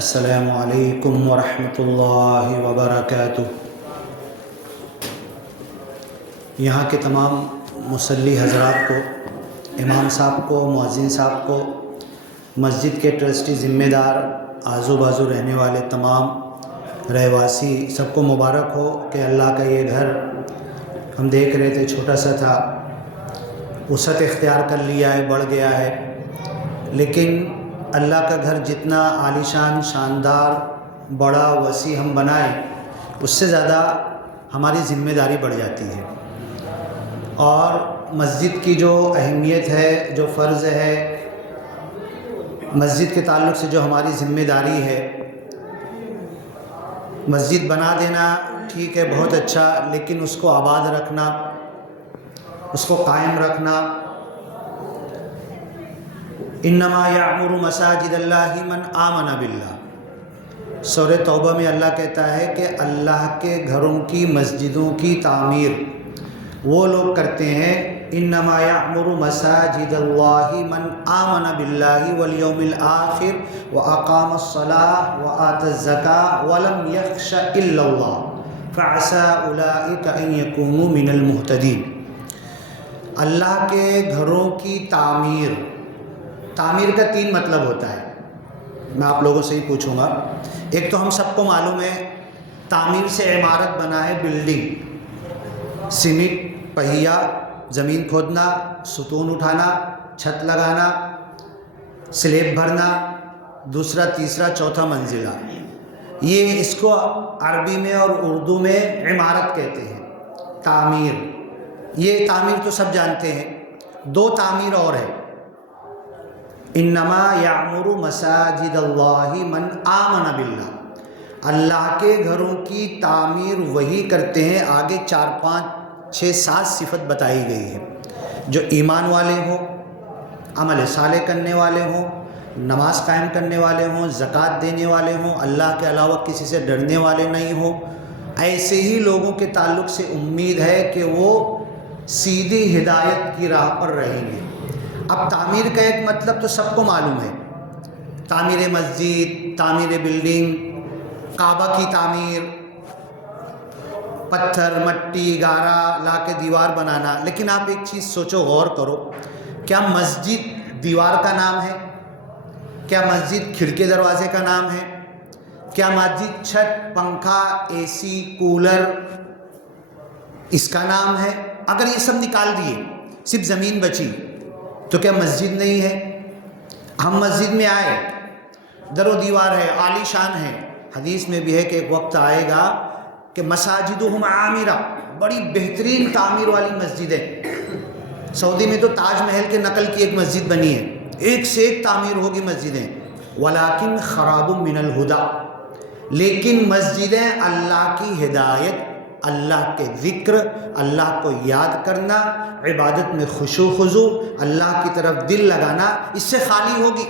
السلام علیکم ورحمۃ اللہ وبرکاتہ۔ یہاں کے تمام مصلی حضرات کو، امام صاحب کو، مؤذن صاحب کو، مسجد کے ٹرسٹی ذمہ دار، آزو بازو رہنے والے تمام رہواسی، سب کو مبارک ہو کہ اللہ کا یہ گھر ہم دیکھ رہے تھے چھوٹا سا تھا، وسعت اختیار کر لیا ہے، بڑھ گیا ہے، لیکن اللہ کا گھر جتنا عالیشان، شاندار، بڑا، وسیع ہم بنائیں، اس سے زیادہ ہماری ذمہ داری بڑھ جاتی ہے۔ اور مسجد کی جو اہمیت ہے، جو فرض ہے، مسجد کے تعلق سے جو ہماری ذمہ داری ہے، مسجد بنا دینا ٹھیک ہے، بہت اچھا، لیکن اس کو آباد رکھنا، اس کو قائم رکھنا۔ انما یعمر مساجد اللہ من آمن باللہ، سورہ توبہ میں اللہ کہتا ہے کہ اللہ کے گھروں کی، مسجدوں کی تعمیر وہ لوگ کرتے ہیں۔ انما یعمر مساجد اللہ من آمن باللہ والیوم الآخر واقام الصلاۃ وآتى الزکاۃ ولم یخش الا اللہ فعسى اولئک ان یکونوا من المہتدین۔ اللہ کے گھروں کی تعمیر، تعمیر کا 3 مطلب ہوتا ہے، میں آپ لوگوں سے ہی پوچھوں گا۔ ایک تو ہم سب کو معلوم ہے، تعمیر سے عمارت بنا ہے بلڈنگ، سیمنٹ، پہیا، زمین کھودنا، ستون اٹھانا، چھت لگانا، سلیب بھرنا، دوسرا، تیسرا، چوتھا منزلہ، یہ اس کو عربی میں اور اردو میں عمارت کہتے ہیں، تعمیر۔ یہ تعمیر تو سب جانتے ہیں۔ 2 تعمیر اور ہے، انما یعمر مساجد اللہ من آمن باللہ، اللہ کے گھروں کی تعمیر وہی کرتے ہیں، آگے 4 5 6 7 صفت بتائی گئی ہے، جو ایمان والے ہوں، عمل صالح کرنے والے ہوں، نماز قائم کرنے والے ہوں، زکوٰۃ دینے والے ہوں، اللہ کے علاوہ کسی سے ڈرنے والے نہیں ہوں۔ ایسے ہی لوگوں کے تعلق سے امید ہے کہ وہ سیدھی ہدایت کی راہ پر رہیں گے۔ اب تعمیر کا ایک مطلب تو سب کو معلوم ہے، تعمیر مسجد، تعمیر بلڈنگ، کعبہ کی تعمیر، پتھر، مٹی، گارا لا کے دیوار بنانا۔ لیکن آپ ایک چیز سوچو، غور کرو، کیا مسجد دیوار کا نام ہے؟ کیا مسجد کھڑکی دروازے کا نام ہے؟ کیا مسجد چھت، پنکھا، اے سی، کولر اس کا نام ہے؟ اگر یہ سب نکال دیے، صرف زمین بچی، تو کیا مسجد نہیں ہے؟ ہم مسجد میں آئے، در و دیوار ہے، عالی شان ہے، حدیث میں بھی ہے کہ ایک وقت آئے گا کہ مساجدہم عامرہ، بڑی بہترین تعمیر والی مسجدیں، سعودی میں تو تاج محل کے نقل کی ایک مسجد بنی ہے، ایک سے ایک تعمیر ہوگی مسجدیں، ولیکن خراب من الہدی، لیکن مسجدیں اللہ کی ہدایت، اللہ کے ذکر، اللہ کو یاد کرنا، عبادت میں خشوع خضوع، اللہ کی طرف دل لگانا، اس سے خالی ہوگی۔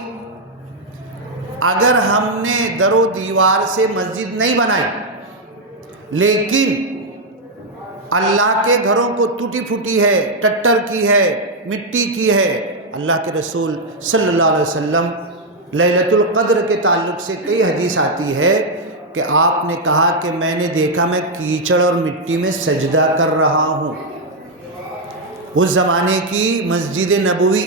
اگر ہم نے در و دیوار سے مسجد نہیں بنائی، لیکن اللہ کے گھروں کو ٹوٹی پھوٹی ہے، ٹٹر کی ہے، مٹی کی ہے، اللہ کے رسول صلی اللہ علیہ وسلم لیلۃ القدر کے تعلق سے کئی حدیث آتی ہے کہ آپ نے کہا کہ میں نے دیکھا میں کیچڑ اور مٹی میں سجدہ کر رہا ہوں۔ اس زمانے کی مسجد نبوی،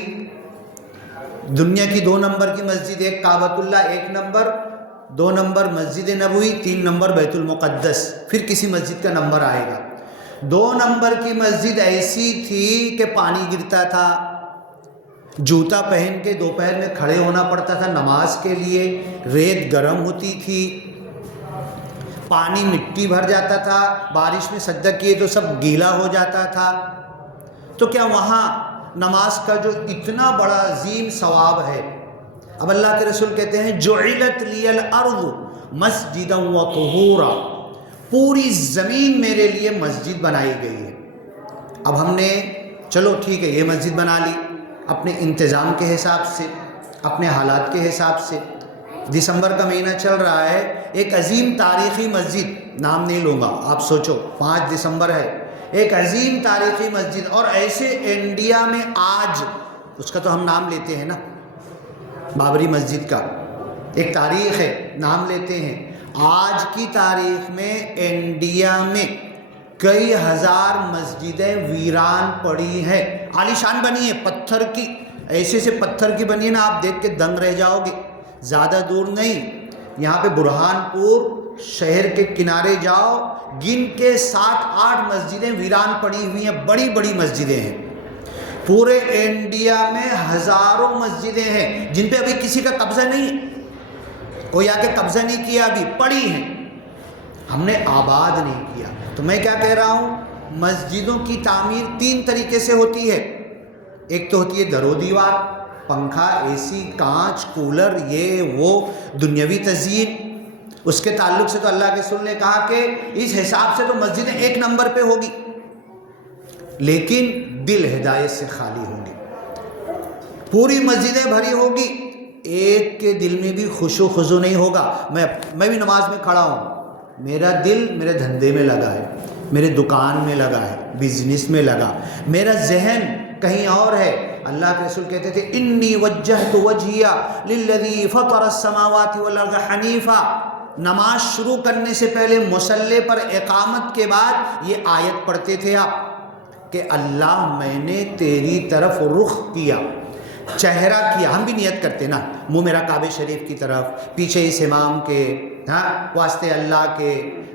دنیا کی 2 نمبر کی مسجد، ایک کعبۃ اللہ 1 number, 2 number Masjid Nabawi, 3 number بیت المقدس، پھر کسی مسجد کا نمبر آئے گا۔ 2 نمبر کی مسجد ایسی تھی کہ پانی گرتا تھا، جوتا پہن کے دوپہر میں کھڑے ہونا پڑتا تھا نماز کے لیے، ریت گرم ہوتی تھی، پانی مٹی بھر جاتا تھا، بارش میں سجدہ کیے تو سب گیلا ہو جاتا تھا۔ تو کیا وہاں نماز کا جو اتنا بڑا عظیم ثواب ہے، اب اللہ کے رسول کہتے ہیں جعلت لی الارض مسجدا وطہورا، پوری زمین میرے لیے مسجد بنائی گئی ہے۔ اب ہم نے چلو ٹھیک ہے، یہ مسجد بنا لی اپنے انتظام کے حساب سے، اپنے حالات کے حساب سے۔ دسمبر کا مہینہ چل رہا ہے، ایک عظیم تاریخی مسجد، نام نہیں لوں گا، آپ سوچو 5 دسمبر ہے، ایک عظیم تاریخی مسجد، اور ایسے انڈیا میں آج اس کا تو ہم نام لیتے ہیں نا، بابری مسجد کا، ایک تاریخ ہے، نام لیتے ہیں. آج کی تاریخ میں انڈیا میں کئی ہزار مسجدیں ویران پڑی ہیں، عالیشان بنی ہیں، پتھر کی، ایسے سے پتھر کی بنی ہے نا، آپ دیکھ کے دنگ رہ جاؤ گے. زیادہ دور نہیں، یہاں پہ برہان پور شہر کے کنارے جاؤ، گن کے 7-8 مسجدیں ویران پڑی ہوئی ہیں، بڑی بڑی مسجدیں ہیں. پورے انڈیا میں ہزاروں مسجدیں ہیں جن پہ ابھی کسی کا قبضہ نہیں ہے، کوئی آ کے قبضہ نہیں کیا، ابھی پڑی ہیں، ہم نے آباد نہیں کیا. تو میں کیا کہہ رہا ہوں، مسجدوں کی تعمیر 3 طریقے سے ہوتی ہے. ایک تو ہوتی ہے در و دیوار، پنکھا، اے سی، کانچ، کولر، یہ وہ دنیاوی تزئین. اس کے تعلق سے تو اللہ کے رسول نے کہا کہ اس حساب سے تو مسجدیں 1 نمبر پہ ہوگی، لیکن دل ہدایت سے خالی ہوں گی. پوری مسجدیں بھری ہوگی، ایک کے دل میں بھی خشوع و خضوع نہیں ہوگا. میں بھی نماز میں کھڑا ہوں، میرا دل میرے دھندے میں لگا ہے، میرے دکان میں لگا ہے، بزنس میں لگا، میرا ذہن کہیں اور ہے. اللہ کے رسول کہتے تھے انی وجہت وجہی للذی فطر السماوات والارض حنیفا. نماز شروع کرنے سے پہلے مصلی پر اقامت کے بعد یہ آیت پڑھتے تھے آپ کہ اللہ میں نے تیری طرف رخ کیا، چہرہ کیا. ہم بھی نیت کرتے نا، منہ میرا کعبہ شریف کی طرف، پیچھے اس امام کے، واسطے اللہ کے،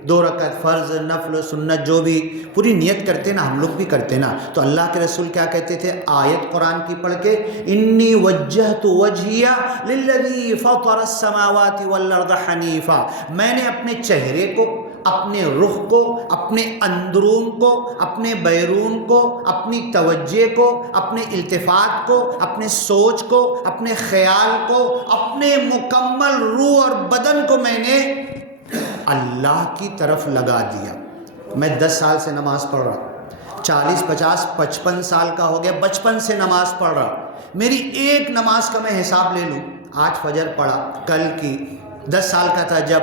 2 رکعت فرض، نفل، سنت، جو بھی پوری نیت کرتے نا، ہم لوگ بھی کرتے نا. تو اللہ کے رسول کیا کہتے تھے آیت قرآن کی پڑھ کے، انی وجہت وجہی للذی فطر السماوات والارض حنیفا. میں نے اپنے چہرے کو، اپنے رخ کو، اپنے اندرون کو، اپنے بیرون کو، اپنی توجہ کو، اپنے التفات کو، اپنے سوچ کو، اپنے خیال کو، اپنے مکمل روح اور بدن کو میں نے اللہ کی طرف لگا دیا. میں 10 سال سے نماز پڑھ رہا، 40 50 55 سال کا ہو گیا، بچپن سے نماز پڑھ رہا. میری ایک نماز کا میں حساب لے لوں، آج فجر پڑھا، کل کی 10 سال کا تھا جب،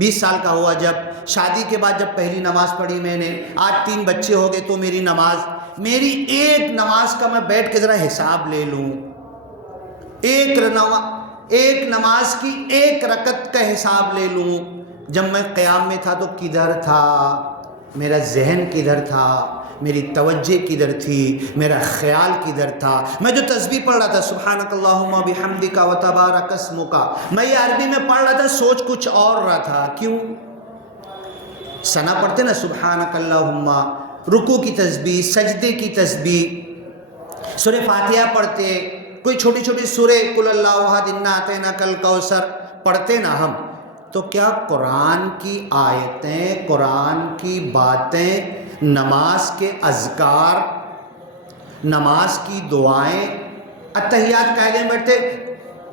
20 سال کا ہوا جب، شادی کے بعد جب پہلی نماز پڑھی میں نے، آج 3 بچے ہو گئے تو میری نماز، میری ایک نماز کا میں بیٹھ کے ذرا حساب لے لوں، ایک نماز کی 1 رکعت کا حساب لے لوں. جب میں قیام میں تھا تو کدھر تھا، میرا ذہن کدھر تھا، میری توجہ کدھر تھی، میرا خیال کدھر تھا. میں جو تسبیح پڑھ رہا تھا سبحانک اللہم بحمدک وتبارک اسمک، میں یہ عربی میں پڑھ رہا تھا، سوچ کچھ اور رہا تھا. کیوں؟ ثنا پڑھتے نا سبحانک اللہم، رکوع کی تسبیح، سجدے کی تسبیح، سورہ فاتحہ پڑھتے، کوئی چھوٹی چھوٹی سورہ قل اللہ احد انا اعطیناک الکوثر پڑھتے نا ہم. تو کیا قرآن کی آیتیں، قرآن کی باتیں، نماز کے اذکار، نماز کی دعائیں، اتحیات قاعدے میں بیٹھتے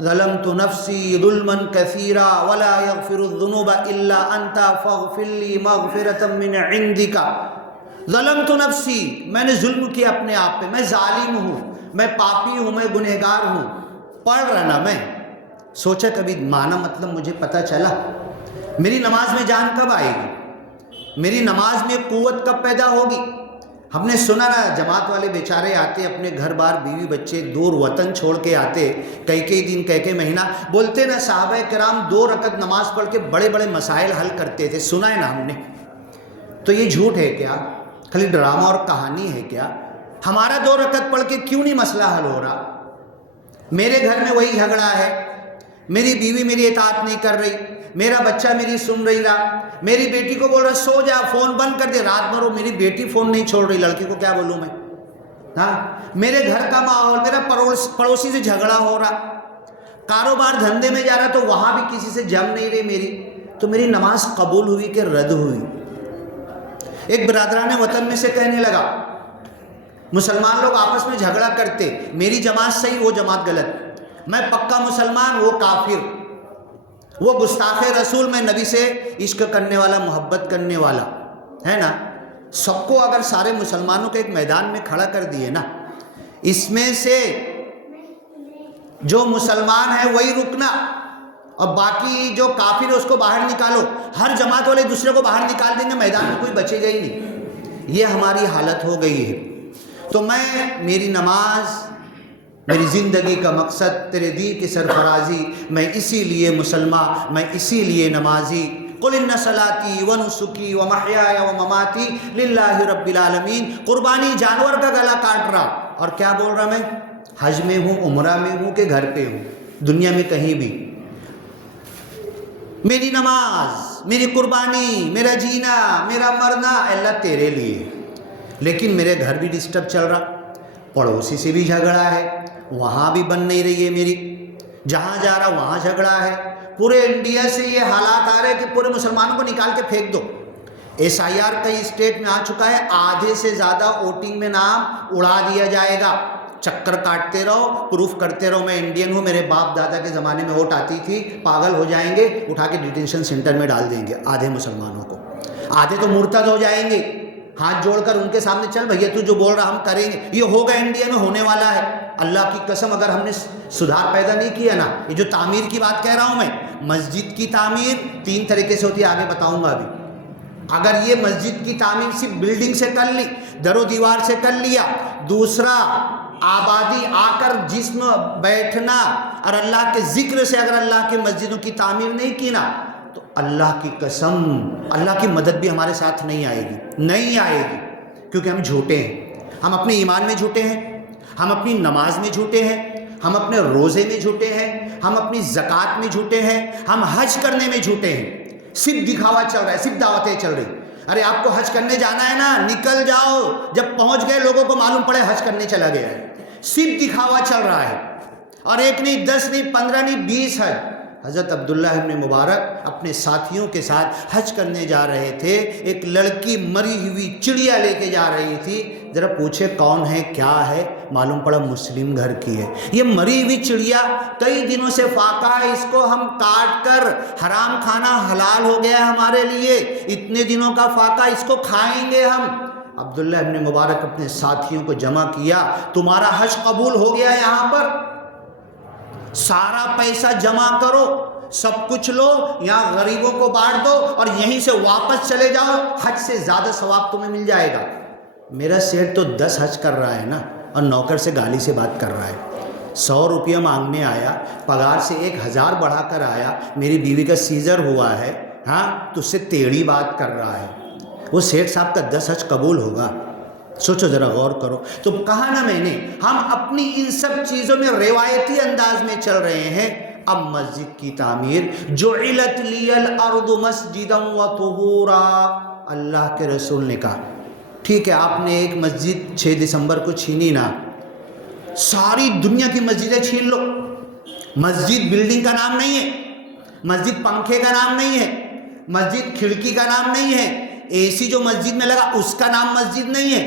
ظلمت نفسی ظلما کثیرا ولا یغفر الذنوب الا انت فاغفر لی مغفرۃ من عندک. ظلمت نفسی، میں نے ظلم کیا اپنے آپ پہ، میں ظالم ہوں، میں پاپی ہوں، میں گنہگار ہوں. پڑھ رہا نا میں، سوچا کبھی معنی مطلب مجھے پتہ چلا، میری نماز میں جان کب آئے گی، میری نماز میں قوت کب پیدا ہوگی. ہم نے سنا نا جماعت والے بیچارے آتے اپنے گھر بار، بیوی بچے دور وطن چھوڑ کے آتے، کئی دن کئی مہینہ، بولتے نا صحابہ کرام 2 رکعت نماز پڑھ کے بڑے بڑے مسائل حل کرتے تھے. سنا ہے نا ہم نے. تو یہ جھوٹ ہے کیا؟ خالی ڈرامہ اور کہانی ہے کیا؟ ہمارا 2 رکعت پڑھ کے کیوں نہیں مسئلہ حل ہو رہا؟ میرے گھر میں وہی جھگڑا ہے، میری بیوی میری اطاعت نہیں کر رہی، میرا بچہ میری سن رہی رہا، میری بیٹی کو بول رہا سو جا، فون بند کر دے، رات بھر وہ میری بیٹی فون نہیں چھوڑ رہی، لڑکی کو کیا بولوں میں؟ میرے گھر کا ماحول، میرا پڑوسی سے جھگڑا ہو رہا، کاروبار دھندے میں جا رہا تو وہاں بھی کسی سے جم نہیں رہی میری. تو میری نماز قبول ہوئی کہ رد ہوئی؟ ایک برادران وطن میں سے کہنے لگا مسلمان لوگ آپس میں جھگڑا کرتے، میری جماعت صحیح وہ جماعت غلط، میں پکا مسلمان وہ کافر، وہ گستاخ رسول، میں نبی سے عشق کرنے والا، محبت کرنے والا ہے نا. سب کو اگر سارے مسلمانوں کے ایک میدان میں کھڑا کر دیے نا، اس میں سے جو مسلمان ہے وہی رکنا اور باقی جو کافر ہے اس کو باہر نکالو، ہر جماعت والے دوسرے کو باہر نکال دیں گے، میدان میں کوئی بچے گا ہی نہیں. یہ ہماری حالت ہو گئی ہے. تو میری نماز میری زندگی کا مقصد تیرے دین کی سرفرازی، میں اسی لیے مسلمان، میں اسی لیے نمازی۔ قل ان صلاتی و نسکی و محیای و مماتی للہ رب العالمین۔ قربانی جانور کا گلا کاٹ رہا، اور کیا بول رہا میں؟ حج میں ہوں، عمرہ میں ہوں کہ گھر پہ ہوں، دنیا میں کہیں بھی، میری نماز، میری قربانی، میرا جینا، میرا مرنا اللہ تیرے لیے۔ لیکن میرے گھر بھی ڈسٹرب چل رہا، پڑوسی سے بھی جھگڑا ہے، وہاں بھی بن نہیں رہی ہے میری، جہاں جا رہا وہاں جھگڑا ہے، پورے انڈیا سے یہ حالات آ رہے کہ پورے مسلمانوں کو نکال کے پھینک دو۔ SIR کئی اسٹیٹ میں آ چکا ہے، آدھے سے زیادہ ووٹنگ میں نام اڑا دیا جائے گا۔ چکر کاٹتے رہو، پروف کرتے رہو میں انڈین ہوں، میرے باپ دادا کے زمانے میں ووٹ آتی تھی، پاگل ہو جائیں گے، اٹھا کے ڈیٹینشن سینٹر میں ڈال دیں گے آدھے مسلمانوں کو، آدھے تو مرتد ہو جائیں گے، ہاتھ جوڑ کر ان کے سامنے چل بھیا تو جو بول رہا ہم کریں گے، یہ ہوگا انڈیا میں، ہونے والا ہے۔ اللہ کی قسم اگر ہم نے سدھار پیدا نہیں کیا نا، یہ جو تعمیر کی بات کہہ رہا ہوں میں، مسجد کی تعمیر 3 طریقے سے ہوتی ہے، آگے بتاؤں گا ابھی۔ اگر یہ مسجد کی تعمیر صرف بلڈنگ سے کر لی، در و دیوار سے کر لیا، دوسرا آبادی آ کر جسم بیٹھنا اور اللہ کے ذکر سے اگر اللہ کی مسجدوں کی تعمیر نہیں کی نا، تو اللہ کی قسم اللہ کی مدد بھی ہمارے ساتھ نہیں آئے گی، نہیں آئے گی، کیونکہ ہم جھوٹے ہیں، ہم اپنے ایمان میں جھوٹے ہیں، ہم اپنی نماز میں جھوٹے ہیں، ہم اپنے روزے میں جھوٹے ہیں، ہم اپنی زکوٰۃ میں جھوٹے ہیں، ہم حج کرنے میں جھوٹے ہیں۔ صرف دکھاوا چل رہا ہے، صرف دعوتیں چل رہی۔ ارے آپ کو حج کرنے جانا ہے نا، نکل جاؤ، جب پہنچ گئے لوگوں کو معلوم پڑے حج کرنے چلا گیا ہے، صرف دکھاوا چل رہا ہے، اور 1 نہیں 10 نہیں 15 نہیں 20 حج۔ حضرت عبداللہ ابن مبارک اپنے ساتھیوں کے ساتھ حج کرنے جا رہے تھے، ایک لڑکی مری ہوئی چڑیا لے کے جا رہی تھی، ذرا پوچھے کون ہے کیا ہے، معلوم پڑا مسلم گھر کی ہے۔ یہ مری ہوئی چڑیا کئی دنوں سے فاقہ ہے، اس کو ہم کاٹ کر حرام کھانا حلال ہو گیا ہے ہمارے لیے، اتنے دنوں کا فاقہ، اس کو کھائیں گے ہم۔ عبداللہ ابن مبارک اپنے ساتھیوں کو جمع کیا، تمہارا حج قبول ہو گیا یہاں پر، سارا پیسہ جمع کرو، سب کچھ لو، یہاں غریبوں کو بانٹ دو، اور یہیں سے واپس چلے جاؤ، حج سے زیادہ ثواب تمہیں مل جائے گا۔ میرا سیٹ تو 10 حج کر رہا ہے نا، اور نوکر سے گالی سے بات کر رہا ہے، 100 روپیہ مانگنے آیا، پگار سے 1000 بڑھا کر آیا، میری بیوی کا سیزر ہوا ہے، ہاں تو اس سے ٹیڑھی بات کر رہا ہے، وہ سیٹ صاحب کا 10 حج قبول ہوگا؟ سوچو ذرا، غور کرو۔ تو کہا نا میں نے، ہم اپنی ان سب چیزوں میں روایتی انداز میں چل رہے ہیں۔ اب مسجد کی تعمیر، جعلت لی الارض مسجدا وطہورا، اللہ کے رسول نے کہا ٹھیک ہے آپ نے ایک مسجد 6 دسمبر کو چھینی نا، ساری دنیا کی مسجدیں چھین لو۔ مسجد بلڈنگ کا نام نہیں ہے، مسجد پنکھے کا نام نہیں ہے، مسجد کھڑکی کا نام نہیں ہے، AC جو مسجد میں لگا اس کا نام مسجد نہیں ہے،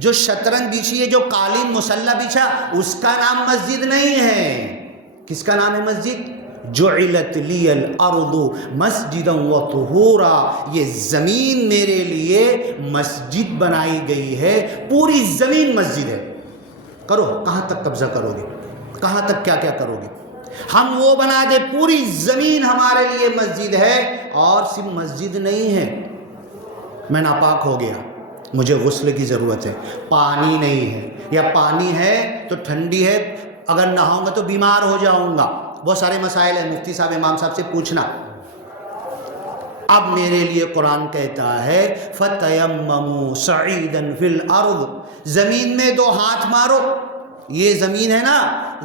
جو شطرنج بچھی ہے، جو قالین مسلح بچھا اس کا نام مسجد نہیں ہے۔ کس کا نام ہے مسجد؟ جعلت لی الارض مسجدا وطہورا، یہ زمین میرے لیے مسجد بنائی گئی ہے، پوری زمین مسجد ہے۔ کرو، کہاں تک قبضہ کرو گے، کہاں تک کیا کیا کرو گے؟ ہم وہ بنا دے، پوری زمین ہمارے لیے مسجد ہے، اور صرف مسجد نہیں ہے، میں ناپاک ہو گیا، مجھے غسل کی ضرورت ہے، پانی نہیں ہے، یا پانی ہے تو ٹھنڈی ہے، اگر نہاؤں گا تو بیمار ہو جاؤں گا، بہت سارے مسائل ہیں، مفتی صاحب امام صاحب سے پوچھنا۔ اب میرے لیے قرآن کہتا ہے فَتَيَمَّمُوا صَعِيدًا فِي الْأَرْضِ، زمین میں 2 ہاتھ مارو، یہ زمین ہے نا،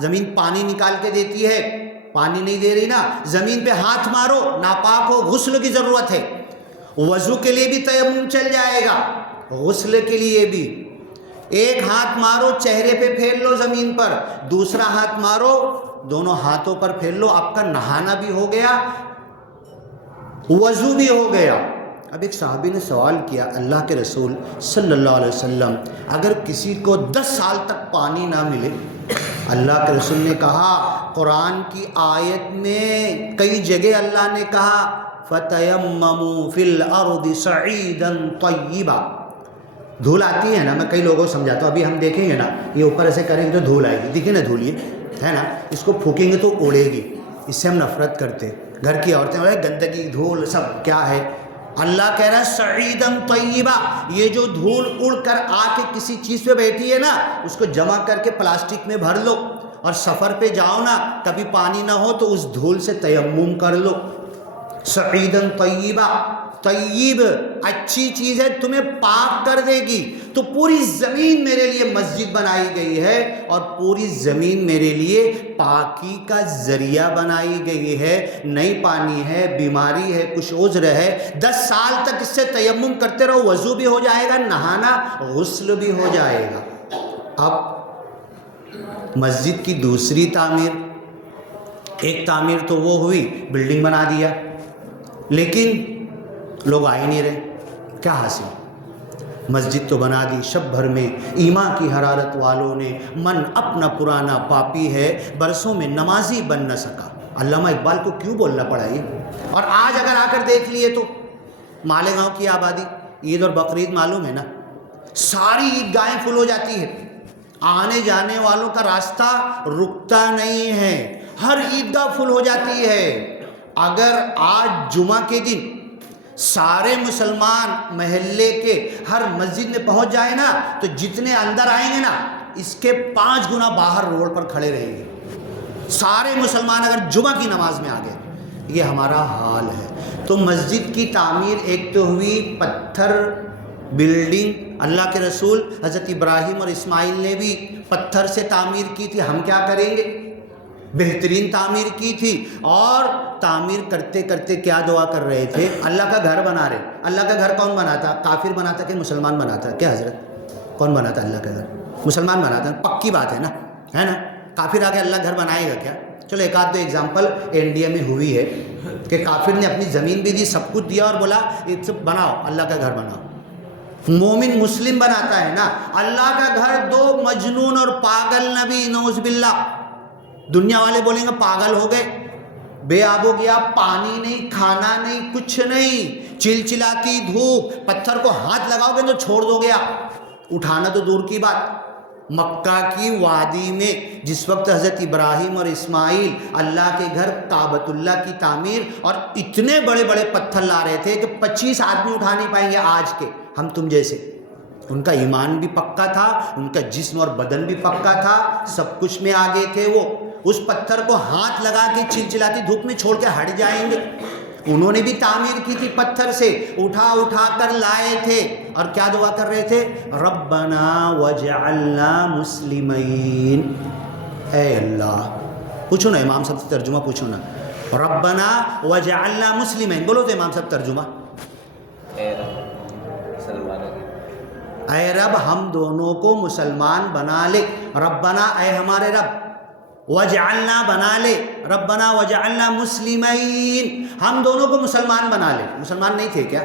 زمین پانی نکال کے دیتی ہے، پانی نہیں دے رہی نا، زمین پہ ہاتھ مارو، ناپاک ہو، غسل کی ضرورت ہے، وضو کے لیے بھی تیمم چل جائے گا، غسل کے لیے بھی۔ ایک ہاتھ مارو چہرے پہ پھیر لو زمین پر، دوسرا ہاتھ مارو دونوں ہاتھوں پر پھیر لو، آپ کا نہانا بھی ہو گیا، وضو بھی ہو گیا۔ اب ایک صحابی نے سوال کیا، اللہ کے رسول صلی اللہ علیہ وسلم اگر کسی کو 10 سال تک پانی نہ ملے؟ اللہ کے رسول نے کہا، قرآن کی آیت میں کئی جگہ اللہ نے کہا فَتَيَمَّمُوا فِي الْأَرْضِ صَعِيدًا طَيِّبًا، دھول آتی ہے نا، میں کئی لوگوں کو سمجھاتا ہوں، ابھی ہم دیکھیں گے نا، یہ اوپر ایسے کریں گے تو دھول آئے گی، دیکھیں نا دھول یہ ہے نا، اس کو پھونکیں گے تو اڑے گی، اس سے ہم نفرت کرتے، گھر کی عورتیں بولے گندگی دھول سب کیا ہے، اللہ کہہ رہا ہے صعیداً طیبا، یہ جو دھول اڑ کر آ کے کسی چیز پہ بیٹھی ہے نا، اس کو جمع کر کے پلاسٹک میں بھر لو، اور سفر پہ جاؤ نا، کبھی پانی نہ ہو تو اس دھول سے تیمم کر لو. سعیدن طیبہ، طیب اچھی چیز ہے، تمہیں پاک کر دے گی. تو پوری زمین میرے لیے مسجد بنائی گئی ہے، اور پوری زمین میرے لیے پاکی کا ذریعہ بنائی گئی ہے. نہیں پانی ہے، بیماری ہے، کچھ عذر ہے، 10 سال تک اس سے تیمم کرتے رہو، وضو بھی ہو جائے گا، نہانا غسل بھی ہو جائے گا. اب مسجد کی دوسری تعمیر، ایک تعمیر تو وہ ہوئی، بلڈنگ بنا دیا، لیکن لوگ آ ہی نہیں رہے. کیا حاصل؟ مسجد تو بنا دی، شب بھر میں ایمان کی حرارت والوں نے، من اپنا پرانا پاپی ہے، برسوں میں نمازی بن نہ سکا. علامہ اقبال کو کیوں بولنا پڑا یہ؟ اور آج اگر آ کر دیکھ لیے تو مالیگاؤں کی آبادی، عید اور بقرعید معلوم ہے نا، ساری عیدگاہیں فل ہو جاتی ہے، آنے جانے والوں کا راستہ رکتا نہیں ہے، ہر عیدگاہ فل ہو جاتی ہے. اگر آج جمعہ کے دن سارے مسلمان محلے کے ہر مسجد میں پہنچ جائے نا، تو جتنے اندر آئیں گے نا، اس کے 5 گنا باہر روڈ پر کھڑے رہیں گے. سارے مسلمان اگر جمعہ کی نماز میں آ گئے، یہ ہمارا حال ہے. تو مسجد کی تعمیر ایک تو ہوئی پتھر بلڈنگ، اللہ کے رسول حضرت ابراہیم اور اسماعیل نے بھی پتھر سے تعمیر کی تھی، ہم کیا کریں گے؟ بہترین تعمیر کی تھی. اور تعمیر کرتے کرتے کیا دعا کر رہے تھے؟ اللہ کا گھر بنا رہے. اللہ کا گھر کون بناتا؟ کافر بناتا کہ مسلمان بناتا؟ کیا حضرت کون بناتا اللہ کا گھر؟ مسلمان بناتا. پکی بات ہے نا، ہے نا؟ کافر آ کے اللہ گھر بنائے گا کیا؟ چلو ایک آدھ دو ایگزامپل انڈیا میں ہوئی ہے کہ کافر نے اپنی زمین بھی دی، سب کچھ دیا، اور بولا یہ سب بناؤ، اللہ کا گھر بناؤ. مومن مسلم بناتا ہے نا. اللہ کا گھر دو مجنون اور پاگل نبی، نعوذ باللہ. دنیا والے بولیں گے پاگل ہو گئے، بے آب ہو گیا، پانی نہیں، کھانا نہیں، کچھ نہیں، چلچلاتی دھوپ، پتھر کو ہاتھ لگاؤ گے تو چھوڑ دو گیا، اٹھانا تو دور کی بات. مکہ کی وادی میں جس وقت حضرت ابراہیم اور اسماعیل اللہ کے گھر کعبۃ اللہ کی تعمیر، اور اتنے بڑے بڑے پتھر لا رہے تھے کہ 25 آدمی اٹھا نہیں پائیں گے آج کے ہم تم جیسے. ان کا ایمان بھی پکا تھا، ان کا جسم اور بدن بھی پکا تھا، سب کچھ میں آگے تھے. وہ اس پتھر کو ہاتھ لگا کے چلچلاتی دھوپ میں چھوڑ کے ہٹ جائیں گے؟ انہوں نے بھی تعمیر کی تھی پتھر سے، اٹھا اٹھا کر لائے تھے. اور کیا دعا کر رہے تھے؟ ربنا وجعلنا مسلمین. اے اللہ، پوچھو نا امام صاحب سے ترجمہ، پوچھو نا، ربنا وجعلنا مسلمین. بولو تو امام صاحب ترجمہ. اے رب ہم دونوں کو مسلمان بنا لے. ربنا اے ہمارے رب، وجعلنا بنا لے، ربنا وجعلنا مسلمین، ہم دونوں کو مسلمان بنا لے. مسلمان نہیں تھے کیا؟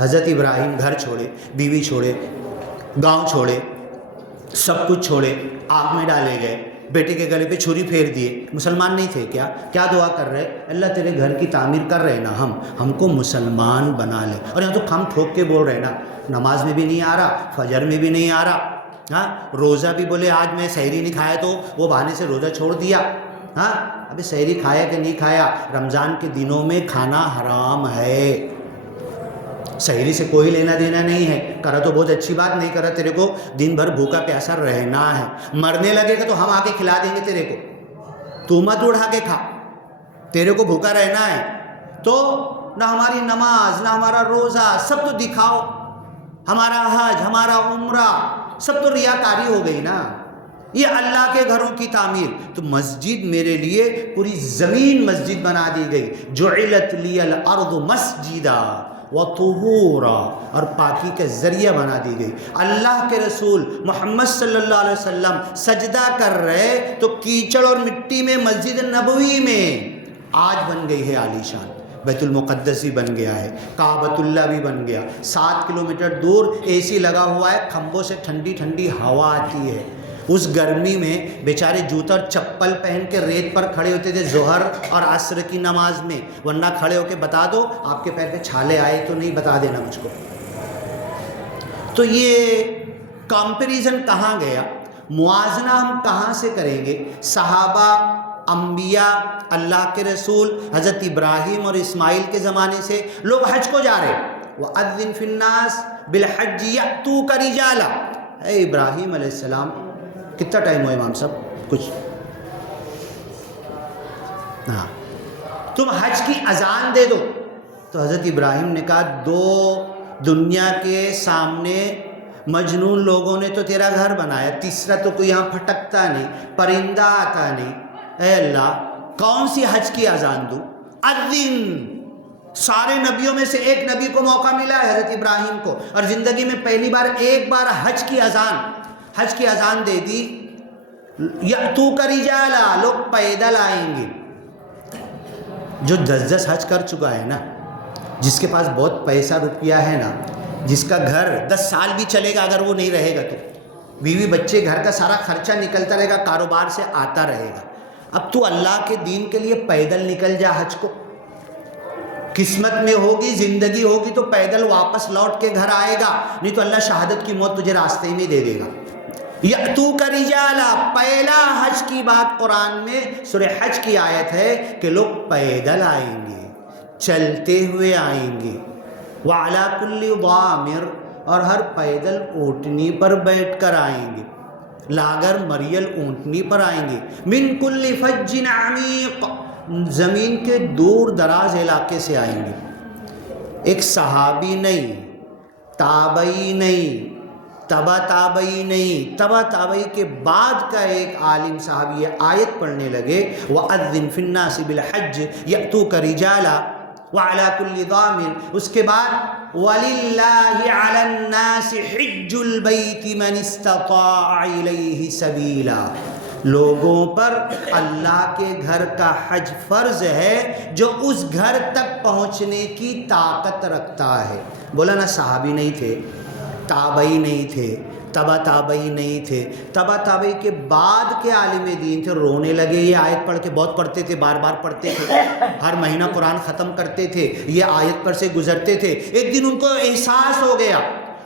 حضرت ابراہیم گھر چھوڑے، بیوی چھوڑے، گاؤں چھوڑے، سب کچھ چھوڑے، آگ میں ڈالے گئے، بیٹے کے گلے پہ چھری پھیر دیے. مسلمان نہیں تھے کیا؟ کیا دعا کر رہے؟ اللہ تیرے گھر کی تعمیر کر رہے نا، ہم کو مسلمان بنا لے. اور یہاں تو ہم ٹھوک کے بول رہے نا، نماز میں بھی نہیں آ رہا، فجر میں بھی نہیں آ رہا، ہاں روزہ بھی بولے آج میں سحری نہیں کھایا تو وہ بہانے سے روزہ چھوڑ دیا. ہاں ابھی سحری کھایا کہ نہیں کھایا؟ رمضان کے دنوں میں کھانا حرام ہے، سحری سے کوئی لینا دینا نہیں ہے. کرا تو بہت اچھی بات، نہیں کرا تیرے کو دن بھر بھوکا پیاسا رہنا ہے. مرنے لگے گا تو ہم آ کے کھلا دیں گے تیرے کو، تو مت اڑا کے کھا، تیرے کو بھوکا رہنا ہے. تو نہ ہماری نماز، نہ ہمارا روزہ، سب تو دکھاؤ، ہمارا حج، ہمارا عمرہ، سب تو ریاکاری ہو گئی نا. یہ اللہ کے گھروں کی تعمیر. تو مسجد میرے لیے پوری زمین مسجد بنا دی گئی. جعلت لی الارض مسجدا وطہورا، اور پاکی کا ذریعہ بنا دی گئی. اللہ کے رسول محمد صلی اللہ علیہ وسلم سجدہ کر رہے تو کیچڑ اور مٹی میں مسجد نبوی میں آج بن گئی ہے عالیشان. بیت المقدس بھی بن گیا ہے، کعبۃ اللہ بھی بن گیا. 7 کلومیٹر دور اے سی لگا ہوا ہے، کھمبوں سے ٹھنڈی ٹھنڈی ہوا آتی ہے. اس گرمی میں بیچارے جوتا اور چپل پہن کے ریت پر کھڑے ہوتے تھے ظہر اور عصر کی نماز میں. ورنہ کھڑے ہو کے بتا دو آپ کے پیر پہ چھالے آئے تو نہیں، بتا دینا مجھ کو. تو یہ کمپیریزن کہاں گیا؟ موازنہ ہم کہاں سے کریں گے؟ صحابہ، انبیاء، اللہ کے رسول حضرت ابراہیم اور اسماعیل کے زمانے سے لوگ حج کو جا رہے. وَأَذِّن فِي النَّاسِ بِالْحَجِّ يَأْتُوكَ رِجَالًا. اے ابراہیم علیہ السلام، کتنا ٹائم ہوا امام صاحب؟ کچھ ہاں تم حج کی اذان دے دو. تو حضرت ابراہیم نے کہا دو دنیا کے سامنے مجنون لوگوں نے تو تیرا گھر بنایا, تیسرا تو کوئی یہاں پھٹکتا نہیں, پرندہ آتا نہیں, اے اللہ کون سی حج کی اذان دوں؟ اذن. سارے نبیوں میں سے ایک نبی کو موقع ملا ہے حضرت ابراہیم کو, اور زندگی میں پہلی بار ایک بار حج کی اذان دے دی. یأتوک رجالا, لوگ پیدل آئیں گے. جو 10 حج کر چکا ہے نا, جس کے پاس بہت پیسہ روپیہ ہے نا, جس کا گھر 10 سال بھی چلے گا اگر وہ نہیں رہے گا تو, بیوی بچے گھر کا سارا خرچہ نکلتا رہے گا, کاروبار سے آتا رہے گا. اب تو اللہ کے دین کے لیے پیدل نکل جا حج کو. قسمت میں ہوگی, زندگی ہوگی تو پیدل واپس لوٹ کے گھر آئے گا, نہیں تو اللہ شہادت کی موت تجھے راستے میں دے دے گا. یأتوک رجالا, پہلا حج کی بات قرآن میں سورہ حج کی آیت ہے کہ لوگ پیدل آئیں گے, چلتے ہوئے آئیں گے. وَعَلَى كُلِّ ضَامِرٍ, اور ہر پیدل اونٹنی پر بیٹھ کر آئیں گے, لاگر مریل اونٹنی پر آئیں گے. مِن كُلِّ فَجٍّ عَمِيقٍ, زمین کے دور دراز علاقے سے آئیں گے. ایک صحابی نہیں, تابعی نہیں, تبا تابعی نہیں, تبا تابعی کے بعد کا ایک عالم صاحب یہ آیت پڑھنے لگے, وَأَذِّن فِي النَّاسِ بِالْحَجِّ يَأْتُوكَ رِجَالًا وَعَلَى كُلِّ ضَامِرٍ, اس کے بعد وَلِلَّهِ عَلَى النَّاسِ حِجُّ الْبَيْتِ مَنِ اسْتَطَاعَ إِلَيْهِ سَبِيلًا, لوگوں پر اللہ کے گھر کا حج فرض ہے جو اس گھر تک پہنچنے کی طاقت رکھتا ہے. بولا نا صحابی نہیں تھے, تابعی نہیں تھے, تبا تابعی نہیں تھے, تبا تابعی کے بعد کے عالم دین تھے. رونے لگے, یہ آیت پڑھ کے بہت پڑھتے تھے, بار بار پڑھتے تھے, ہر مہینہ قرآن ختم کرتے تھے, یہ آیت پر سے گزرتے تھے. ایک دن ان کو احساس ہو گیا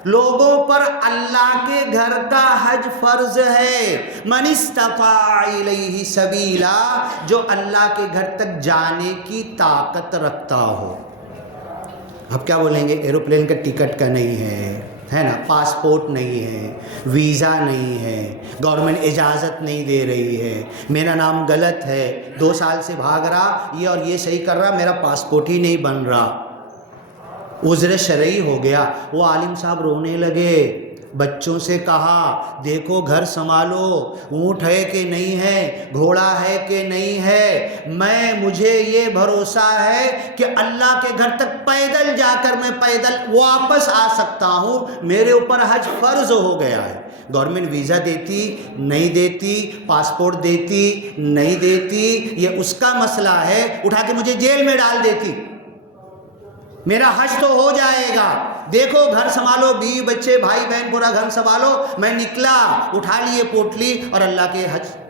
لوگوں پر اللہ کے گھر کا حج فرض ہے. من استطاع الیہ سبیلا, جو اللہ کے گھر تک جانے کی طاقت رکھتا ہو. اب کیا بولیں گے, ایروپلین کا ٹکٹ کا نہیں ہے نا, پاسپورٹ نہیں ہے, ویزا نہیں ہے, گورنمنٹ اجازت نہیں دے رہی ہے, میرا نام غلط ہے, 2 سال سے بھاگ رہا یہ اور یہ صحیح کر رہا, میرا پاسپورٹ ہی نہیں بن رہا, عذر شرعی ہو گیا. وہ عالم صاحب رونے لگے, بچوں سے کہا دیکھو گھر سنبھالو, اونٹ ہے کہ نہیں ہے, گھوڑا ہے کہ نہیں ہے, مجھے یہ بھروسہ ہے کہ اللہ کے گھر تک پیدل جا کر میں پیدل واپس آ سکتا ہوں, میرے اوپر حج فرض ہو گیا ہے. گورنمنٹ ویزا دیتی نہیں دیتی, پاسپورٹ دیتی نہیں دیتی, یہ اس کا مسئلہ ہے, اٹھا کے مجھے جیل میں ڈال دیتی, میرا حج تو ہو جائے گا. دیکھو گھر سنبھالو, بیوی بچے بھائی بہن پورا گھر سنبھالو. میں نکلا, اٹھا لیے پوٹلی اور اللہ کے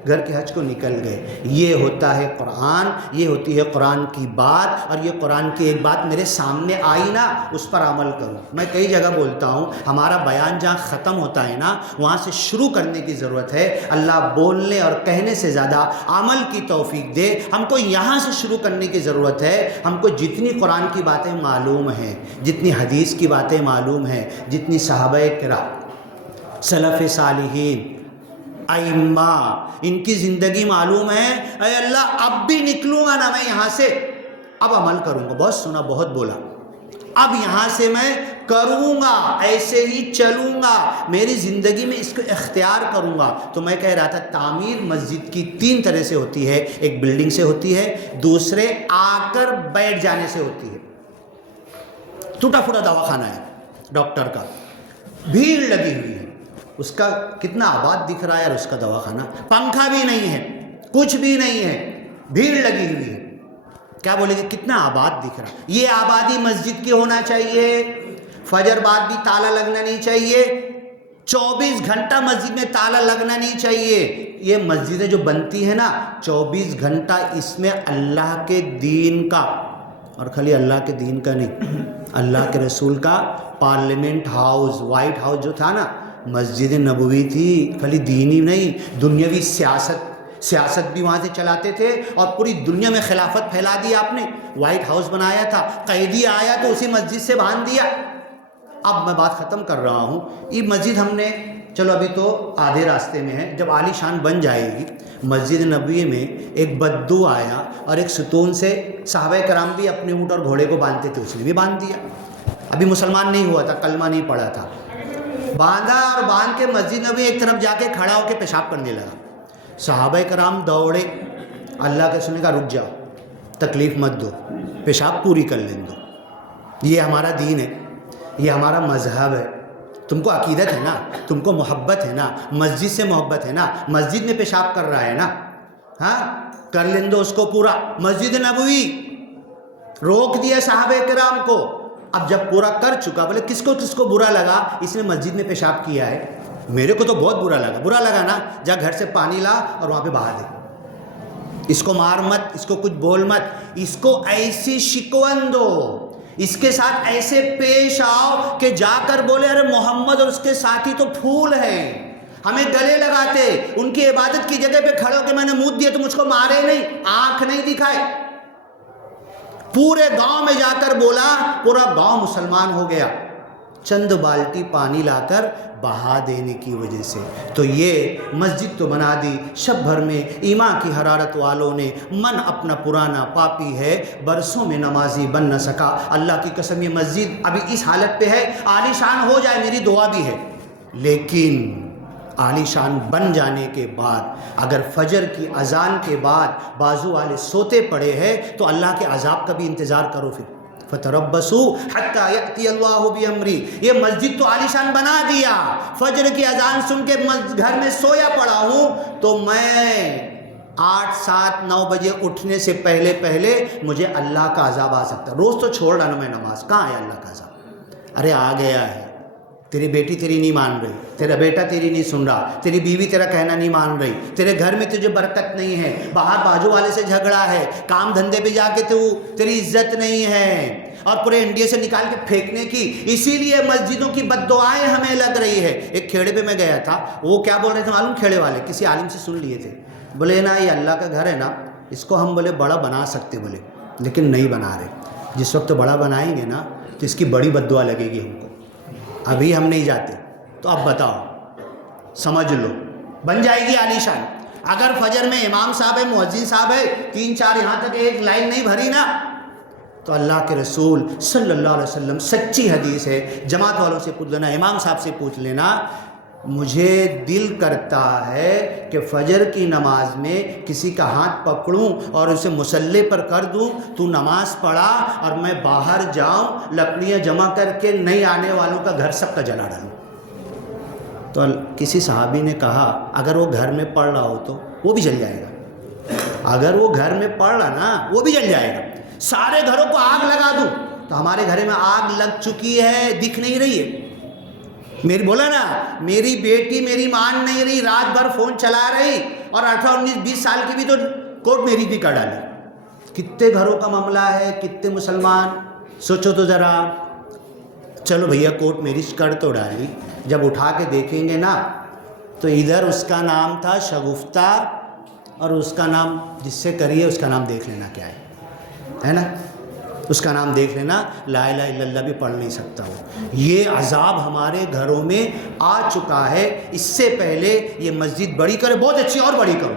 گھر کے حج کو نکل گئے. یہ ہوتا ہے قرآن, یہ ہوتی ہے قرآن کی بات. اور یہ قرآن کی ایک بات میرے سامنے آئی نا, اس پر عمل کروں. میں کئی جگہ بولتا ہوں, ہمارا بیان جہاں ختم ہوتا ہے نا وہاں سے شروع کرنے کی ضرورت ہے. اللہ بولنے اور کہنے سے زیادہ عمل کی توفیق دے. ہم کو یہاں سے شروع کرنے کی ضرورت ہے. ہم کو جتنی قرآن کی باتیں معلوم ہیں, جتنی حدیث کی باتیں معلوم ہیں, جتنی صحابہ کرام, سلف صالحین, ائمہ, ان کی زندگی معلوم ہے, اے اللہ اب بھی نکلوں گا نا میں یہاں سے, اب عمل کروں گا. بہت سنا, بہت بولا, اب یہاں سے میں کروں گا, ایسے ہی چلوں گا, میری زندگی میں اس کو اختیار کروں گا. تو میں کہہ رہا تھا تعمیر مسجد کی 3 طرح سے ہوتی ہے. ایک بلڈنگ سے ہوتی ہے, دوسرے آ کر بیٹھ جانے سے ہوتی ہے. ٹوٹا پھوٹا دواخانہ ہے ڈاکٹر کا, بھیڑ لگی ہوئی ہے, اس کا کتنا آباد دکھ رہا ہے یار, اس کا دواخانہ, پنکھا بھی نہیں ہے, کچھ بھی نہیں ہے, بھیڑ لگی ہوئی ہے. کیا بولے گے کتنا آباد دکھ رہا ہے. یہ آبادی مسجد کی ہونا چاہیے. فجر بعد بھی تالا لگنا نہیں چاہیے, 24 گھنٹہ مسجد میں تالا لگنا نہیں چاہیے. یہ مسجدیں جو بنتی ہیں نا 24 گھنٹہ اس میں اللہ کے دین کا, اور خالی اللہ کے دین کا نہیں, اللہ کے رسول کا پارلیمنٹ ہاؤس, وائٹ ہاؤس جو تھا نا, مسجد نبوی تھی. خالی دینی نہیں, دنیاوی سیاست بھی وہاں سے چلاتے تھے, اور پوری دنیا میں خلافت پھیلا دی آپ نے. وائٹ ہاؤس بنایا تھا, قیدی آیا تو اسی مسجد سے باندھ دیا. اب میں بات ختم کر رہا ہوں. یہ مسجد ہم نے چلو ابھی تو آدھے راستے میں ہے. جب عالی شان بن جائے گی مسجد نبوی میں ایک بدو آیا اور ایک ستون سے صحابہ کرام بھی اپنے اونٹ اور گھوڑے کو باندھتے تھے, اس نے بھی باندھ دیا. ابھی مسلمان نہیں ہوا تھا, کلمہ نہیں پڑھا تھا, باندھا اور باندھ کے مسجد نبوی ایک طرف جا کے کھڑا ہو کے پیشاب کرنے لگا. صحابہ کرام دوڑے, اللہ کے رسول نے کہا رک جاؤ, تکلیف مت دو, پیشاب پوری کر لیں دو. یہ ہمارا دین ہے, یہ ہمارا مذہب ہے. تم کو عقیدت ہے نا, تم کو محبت ہے نا, مسجد سے محبت ہے نا, مسجد میں پیشاب کر رہا ہے نا, ہاں کر لیں دو اس کو پورا. مسجد نبوی روک دیا صحابہ کرام کو. اب جب پورا کر چکا, بولے کس کو برا لگا اس نے مسجد میں پیشاب کیا ہے؟ میرے کو تو بہت برا لگا نا. جا گھر سے پانی لا اور وہاں پہ بہا دے. اس کو مار مت, اس کو کچھ بول مت, اس کو ایسی شکوان دو, اس کے ساتھ ایسے پیش آؤ کہ جا کر بولے ارے محمد اور اس کے ساتھی تو پھول ہیں, ہمیں گلے لگاتے, ان کی عبادت کی جگہ پہ کھڑے ہو کے میں نے منہ دیا تو مجھ کو مارے نہیں, آنکھ نہیں دکھائے. پورے گاؤں میں جا کر بولا, پورا گاؤں مسلمان ہو گیا چند بالٹی پانی لا کر بہا دینے کی وجہ سے. تو یہ مسجد تو بنا دی, شب بھر میں ایمان کی حرارت والوں نے, من اپنا پرانا پاپی ہے, برسوں میں نمازی بن نہ سکا. اللہ کی قسم یہ مسجد ابھی اس حالت پہ ہے, عالی شان ہو جائے میری دعا بھی ہے, لیکن عالی شان بن جانے کے بعد اگر فجر کی اذان کے بعد بازو والے سوتے پڑے ہیں تو اللہ کے عذاب کا بھی انتظار کرو. پھر فتربصوا حتی یأتی اللہ بامری. یہ مسجد تو عالی شان بنا دیا, فجر کی اذان سن کے گھر میں سویا پڑا ہوں تو میں 8, 7, 9 بجے اٹھنے سے پہلے مجھے اللہ کا عذاب آ سکتا. روز تو چھوڑ ڈالا میں نماز, کہاں ہے اللہ کا عذاب؟ ارے آ گیا ہے. تیری بیٹی تیری نہیں مان رہی, تیرا بیٹا تیری نہیں سن رہا, تیری بیوی تیرا کہنا نہیں مان رہی, تیرے گھر میں تجھے برکت نہیں ہے, باہر بازو والے سے جھگڑا ہے, کام دھندے پہ جا کے تیری عزت نہیں ہے, اور پورے انڈیا سے نکال کے پھینکنے کی. اسی لیے مسجدوں کی بد دعائیں ہمیں لگ رہی ہے. ایک کھیڑے پہ میں گیا تھا, وہ کیا بول رہے تھے معلوم؟ کھیڑے والے کسی عالم سے سن لیے تھے, بولے نا یہ اللہ کا گھر ہے نا, اس کو ہم بولے بڑا بنا سکتے, بولے لیکن نہیں بنا رہے. جس وقت بڑا بنائیں گے نا تو اس کی بڑی بد دعا لگے گی ہم کو. ابھی ہم نہیں جاتے, تو اب بتاؤ, سمجھ لو بن جائے گی عالی شان. اگر فجر میں امام صاحب ہے, مؤذن صاحب ہے, 3-4 یہاں تک ایک لائن نہیں بھری نا, تو اللہ کے رسول صلی اللہ علیہ وسلم, سچی حدیث ہے, جماعت والوں سے پوچھ لینا, امام صاحب سے پوچھ لینا, مجھے دل کرتا ہے کہ فجر کی نماز میں کسی کا ہاتھ پکڑوں اور اسے مصلی پر کر دوں, تو نماز پڑھا اور میں باہر جاؤں, لکڑیاں جمع کر کے نہیں آنے والوں کا گھر سب کا جلا ڈالوں. تو کسی صحابی نے کہا اگر وہ گھر میں پڑھ رہا ہو تو وہ بھی جل جائے گا. اگر وہ گھر میں پڑھ رہا نا وہ بھی جل جائے گا. سارے گھروں کو آگ لگا دوں تو ہمارے گھر میں آگ لگ چکی ہے, دکھ نہیں رہی ہے. میری بولا نا, میری بیٹی میری مان نہیں رہی, رات بھر فون چلا رہی, اور 18, 19, 20 سال کی بھی تو کوٹ میری بھی کر ڈالی. کتنے گھروں کا معاملہ ہے, کتنے مسلمان, سوچو تو ذرا. چلو بھیا کوٹ میریج کر تو ڈالی, جب اٹھا کے دیکھیں گے نا تو ادھر اس کا نام تھا شگفتہ, اور اس کا نام جس سے کریے اس کا نام دیکھ لینا کیا ہے نا, اس کا نام دیکھ لینا, لا الہ الا اللہ بھی پڑھ نہیں سکتا ہو. یہ عذاب ہمارے گھروں میں آ چکا ہے. اس سے پہلے یہ مسجد بڑی کرے, بہت اچھی, اور بڑی کرو,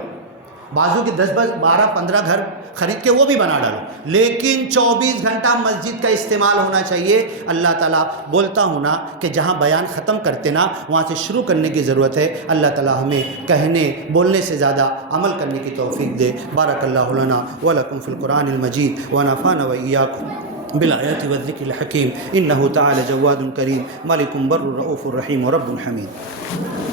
بازو کے 10, 12, 15 گھر خرید کے وہ بھی بنا ڈالو, لیکن 24 گھنٹہ مسجد کا استعمال ہونا چاہیے. اللہ تعالیٰ, بولتا ہوں نا کہ جہاں بیان ختم کرتے نا وہاں سے شروع کرنے کی ضرورت ہے. اللہ تعالیٰ ہمیں کہنے بولنے سے زیادہ عمل کرنے کی توفیق دے. بارک اللہ لنا ولکم فی القرآن المجید ونفعنا وإیاکم بالآیات والذکر الحکیم. انہ تعالی جواد کریم ملک بر رؤوف الرحیم ورب حمید.